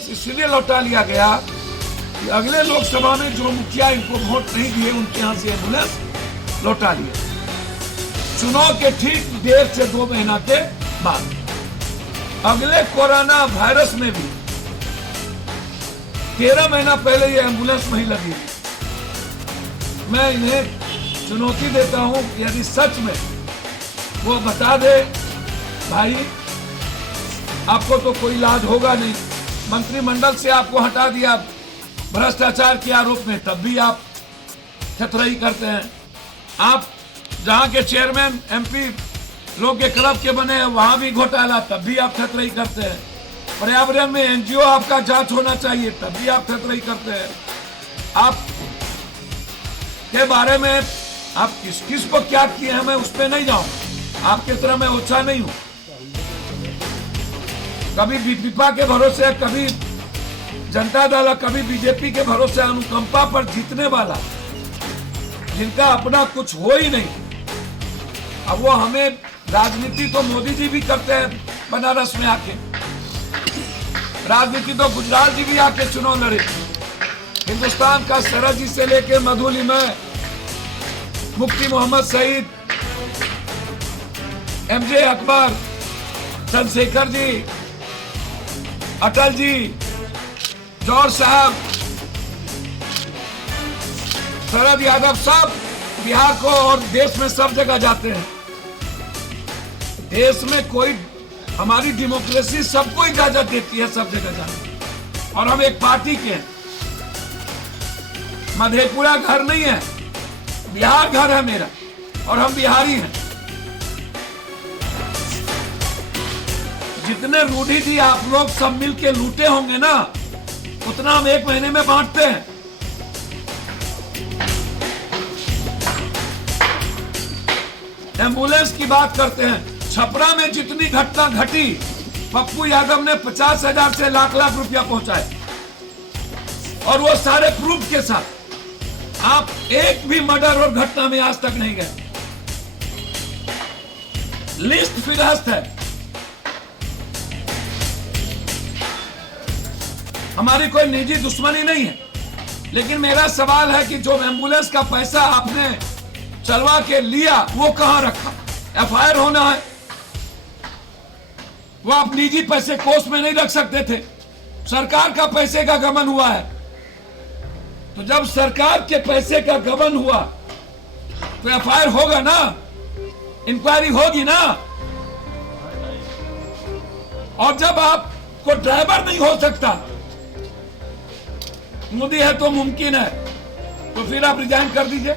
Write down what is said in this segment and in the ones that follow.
Ambulance इसलिए लौटा लिया गया कि अगले लोकसभा में जो मुखिया इनको वोट नहीं दिए उनके यहाँ से एम्बुलेंस लौटा लिया। चुनाव के ठीक 1.5 से 2 महीना के बाद अगले कोरोना वायरस में भी 13 महीना पहले ये एम्बुलेंस वहीं लगी। मैं इन्हें चुनौती देता हूं कि यदि सच में वो बता दे, भाई आपको तो कोई इलाज होगा नहीं, मंत्रिमंडल से आपको हटा दिया भ्रष्टाचार के आरोप में, तब भी आप छतराई करते हैं। आप जहां के चेयरमैन एमपी लोग के क्लब के बने हैं वहां भी घोटाला, तब भी आप छतराई करते हैं। पर्यावरण में एनजीओ आपका जांच होना चाहिए, तब भी आप छतराई करते हैं। आप के बारे में आप किस किस को क्या किए हैं मैं उस पर नहीं जाऊं, आपकी तरह मैं ओछा नहीं हूं। कभी बीपीपा के भरोसे, कभी जनता दल, कभी बीजेपी के भरोसे अनुकंपा पर जीतने वाला, जिनका अपना कुछ हो ही नहीं। अब वो हमें राजनीति तो मोदी जी भी करते हैं बनारस में आके, राजनीति तो गुजरात जी भी आके चुनाव लड़े। हिंदुस्तान का शरद जी से लेके मधुलिमय, मुफ्ती मोहम्मद सईद, एमजे अकबर, चंद्रशेखर जी, अटल जी, जौहर साहब, शरद यादव, सब बिहार को और देश में सब जगह जाते हैं। देश में कोई, हमारी डेमोक्रेसी सबको इजाजत देती है सब जगह जाने, और हम एक पार्टी के हैं। मधेपुरा घर नहीं है, बिहार घर है मेरा, और हम बिहारी हैं। जितने रूढ़ी जी आप लोग सब मिलके लूटे होंगे ना, उतना हम 1 महीने में बांटते हैं। एम्बुलेंस की बात करते हैं, छपरा में जितनी घटना घटी, पप्पू यादव ने 50,000 से लाख रुपया पहुंचाए, और वो सारे प्रूफ के साथ। आप एक भी मर्डर और घटना में आज तक नहीं गए, लिस्ट फिरहस्त है। हमारी कोई निजी दुश्मनी नहीं है, लेकिन मेरा सवाल है कि जो एम्बुलेंस का पैसा आपने चलवा के लिया वो कहां रखा? एफआईआर होना है, वो आप निजी पैसे कोष में नहीं रख सकते थे। सरकार का पैसे का गबन हुआ है, तो जब सरकार के पैसे का गबन हुआ तो एफआईआर होगा ना, इंक्वायरी होगी ना। और जब आपको ड्राइवर नहीं हो सकता, मोदी है तो मुमकिन है, तो फिर आप रिजाइन कर दीजिए।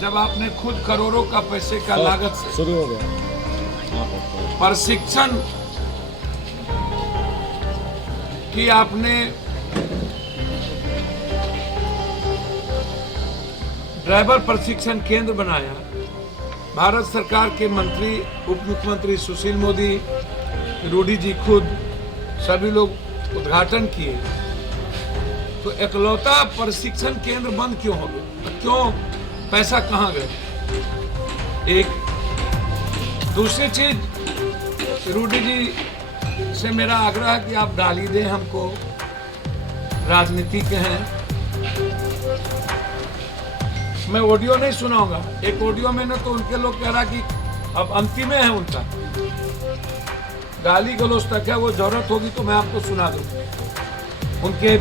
जब आपने खुद करोड़ों का पैसे का लागत से शुरू हो गया प्रशिक्षण की, आपने ड्राइवर प्रशिक्षण केंद्र बनाया, भारत सरकार के मंत्री, उप मुख्यमंत्री सुशील मोदी, रूडी जी खुद, सभी लोग उद्घाटन किए, तो एकलौता प्रशिक्षण केंद्र बंद क्यों हो गया? क्यों? पैसा कहाँ गए? एक दूसरी चीज, रूडी जी से मेरा आग्रह है कि आप गाली दें हमको, राजनीति के हैं। मैं ऑडियो नहीं सुनाऊंगा, एक ऑडियो में ना तो उनके लोग कह रहा कि अब अंतिम में है उनका, गाली गलौज तक है, वो जरूरत होगी तो मैं आपको सुना दूं। उनके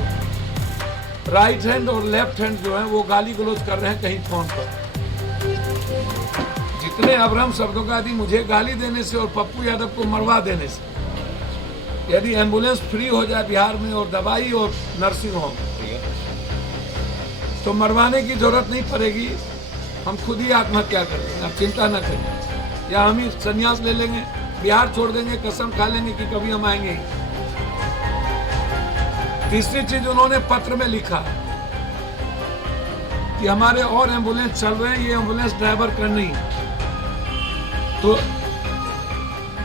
राइट हैंड और लेफ्ट हैंड जो है वो गाली गलौज कर रहे हैं कहीं फोन पर। जितने अभ्रम शब्दों का यदि मुझे गाली देने से और पप्पू यादव को मरवा देने से, यदि एम्बुलेंस फ्री हो जाए बिहार में और दवाई और नर्सिंग होम, तो मरवाने की जरूरत नहीं पड़ेगी, हम खुद ही आत्महत्या कर लेंगे। आप चिंता न करें, या हम ही संन्यास ले लेंगे, बिहार छोड़ देंगे, कसम खा लेंगे कि कभी हम आएंगे। तीसरी चीज उन्होंने पत्र में लिखा कि हमारे और एम्बुलेंस चल रहे हैं, ये एम्बुलेंस ड्राइवर का नहीं। तो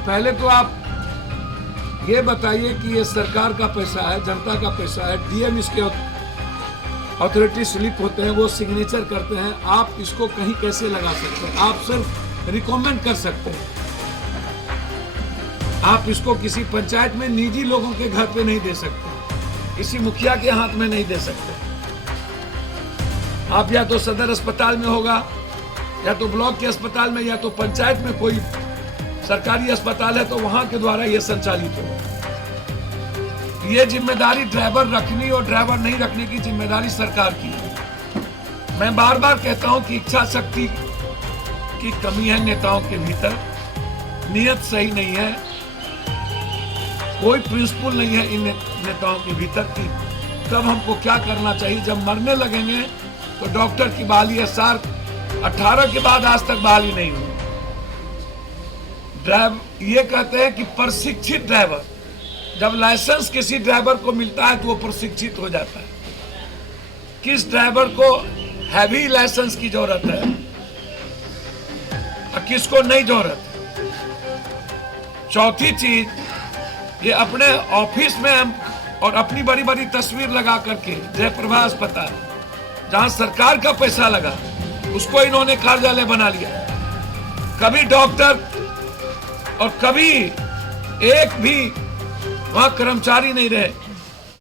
पहले तो आप ये बताइए कि ये सरकार का पैसा है, जनता का पैसा है, डीएम इसके अथॉरिटी स्लिप होते हैं, वो सिग्नेचर करते हैं, आप इसको कहीं कैसे लगा सकते हैं? आप सिर्फ रिकमेंड कर सकते हैं। आप इसको किसी पंचायत में निजी लोगों के घर पे नहीं दे सकते, किसी मुखिया के हाथ में नहीं दे सकते। आप या तो सदर अस्पताल में होगा, या तो ब्लॉक के अस्पताल में, या तो पंचायत में कोई सरकारी अस्पताल है तो वहां के द्वारा यह संचालित होगा। ये जिम्मेदारी ड्राइवर रखनी और ड्राइवर नहीं रखने की जिम्मेदारी सरकार की है। मैं बार बार कहता हूं कि इच्छा शक्ति की कमी है नेताओं के भीतर, नियत सही नहीं है, कोई प्रिंसिपल नहीं है इन नेताओं के भीतर की कब हमको क्या करना चाहिए। जब मरने लगेंगे तो डॉक्टर की बहाली है, साल 18 के बाद आज तक बहाली नहीं हुई। ये कहते हैं कि प्रशिक्षित ड्राइवर, जब लाइसेंस किसी ड्राइवर को मिलता है तो वो प्रशिक्षित हो जाता है। किस ड्राइवर को हैवी लाइसेंस की जरूरत है और किसको नहीं जरूरत है। चौथी चीज, ये अपने ऑफिस में और अपनी बड़ी बड़ी तस्वीर लगा करके जयप्रभा अस्पताल, जहां सरकार का पैसा लगा, उसको इन्होंने कार्यालय बना लिया। कभी डॉक्टर और कभी एक भी वहां कर्मचारी नहीं रहे।